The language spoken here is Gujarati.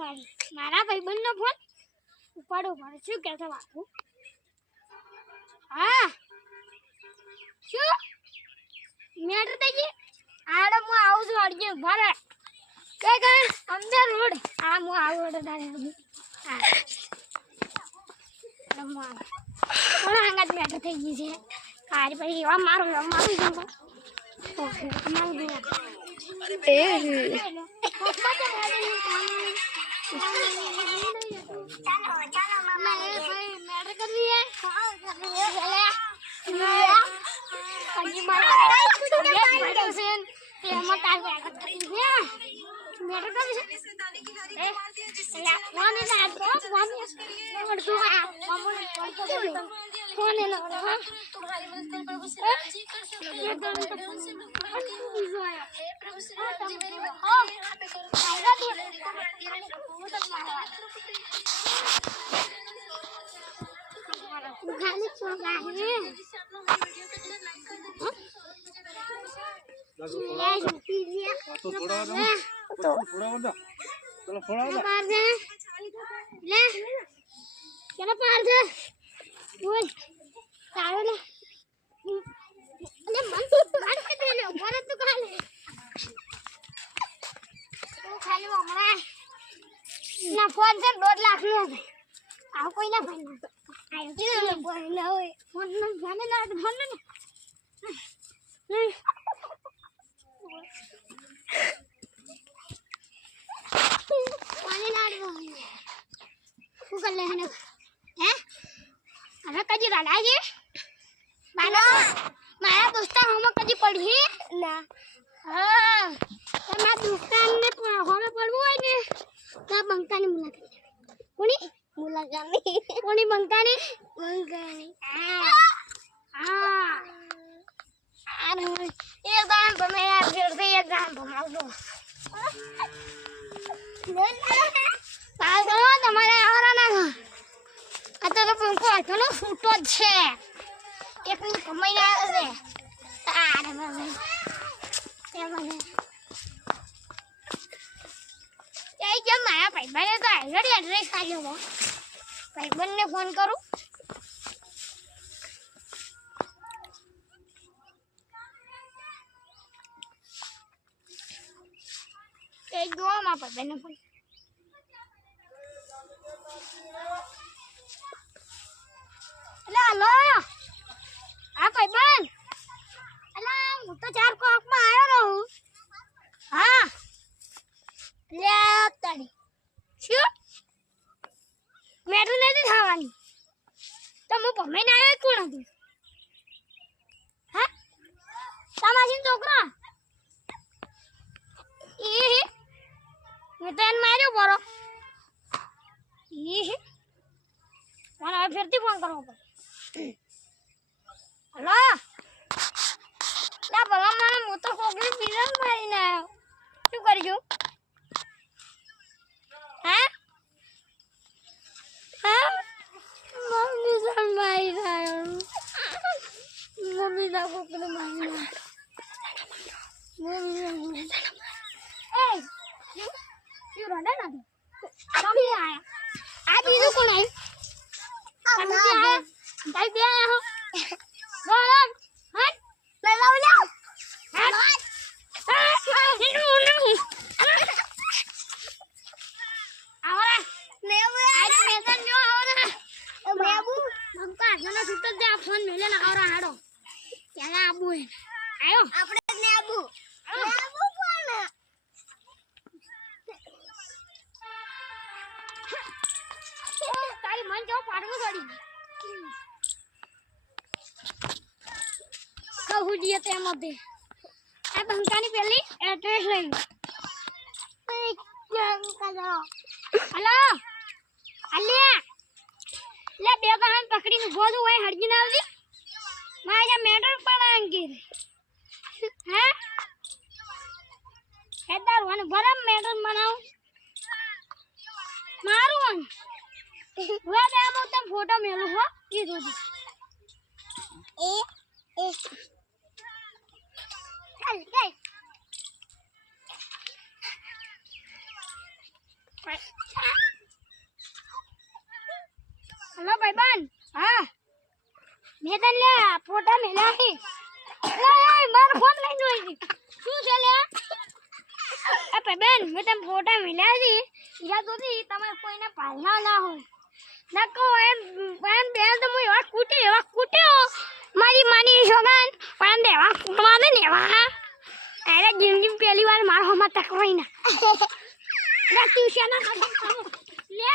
મારા ભાઈબંધનો ફોન ઉપાડો પડે શું કહેતો બાપુ હા શું મેટર થઈ આડે હું આવું છું અડજે ભરે કે અંદર રોડ આ હું આવું રોડ તારે હા પણ આંગત મેટર થઈ ગઈ છે કારી પછી એવા મારું જંગલ ફોન છે 2 લાખ નો આ કોઈ ના ભાઈ આયો ફોન ના હોય ફોન ના જાને ના ફોન ના પાણી નાડવો શું કર લે હે હવે કજી રાડાજી મારા દોસ્તા હમ કજી પડી ના હા તમારા દોસ્તાન ને હોમે પડવું હોય ને તો બંકાની મુલાકાત કોની બંકાની હા એક દાન તમે યાર ફેરથી એક દાન ભમાવજો પાગલો તમારે આવરા ના આ તો પંખો આટલો છૂટો જ છે એક મિનિટ કમાઈને આવે છે તારે મને મારા ભાઈબંધને તો ઓલરેડી એડ્રેસ આપ્યો ભાઈબંધને ફોન કરું એક દોમાં ભાઈબંધને ફોન હાલો હા ભાઈબંધ અલા હું તો 4 કોકમાં આવ્યો રહું હા લે તારી શું મેરું નથી થવાની તો હું ભમેને આવ્યો કોણ હતું હા તમારી છોકરા મેં તો એને માર્યો બરો મને હવે ફેરથી ફોન કરવો પડે હલો લા ભલા મને હું તો કોકની પીરન મારીને આવ્યો શું કરજો હા હા મમ્મી સર મારી આવ્યો મમ્મી ના કોકને મારી મમ્મી એ શું રડે ના મમ્મી આયા આ બીજું કોણ આવ્યું તમે આયા ભાઈ બે આયા હો બોલ હટ લે લાવ લે ahora nebu ayo mesan yo ahora nebu bangka jana sudah dia phone mele na ahora hado kya abu ayo apne nebu nebu phone તારી મન જો પાડવું પડી કહું દીએ તે મધે આ બંકાની પેલી એડ્રેસ લઈ હલો અલ્યા લે બે બહાન પકડીને બોલ હોય હરજીને આવજી મારા મેટર પણ અંગી હે હેદાર વન બરમ મેટર બનાવ મારું વે બે મો તમ ફોટો મેલું હો ઈ દોજી એ ચાલ ચાલ ભાઈબંધ હા મેં તને લે ફોટા મેલ્યા છે લે મારો ફોન લઈને આવી શું છે લે એ ભાઈબંધ મેં તને ફોટા મેલ્યા છે યાદ હોતી તમારે કોઈને પાલના ના હોય ના કહો એમ બેન તો હું એવા કૂટ્યો મારી માની સોગાન પણ દેવા કૂટવા દે ને એવા અરે જિંદગી પહેલી વાર મારો હમા તકવાઈ ના ટ્યુશન લે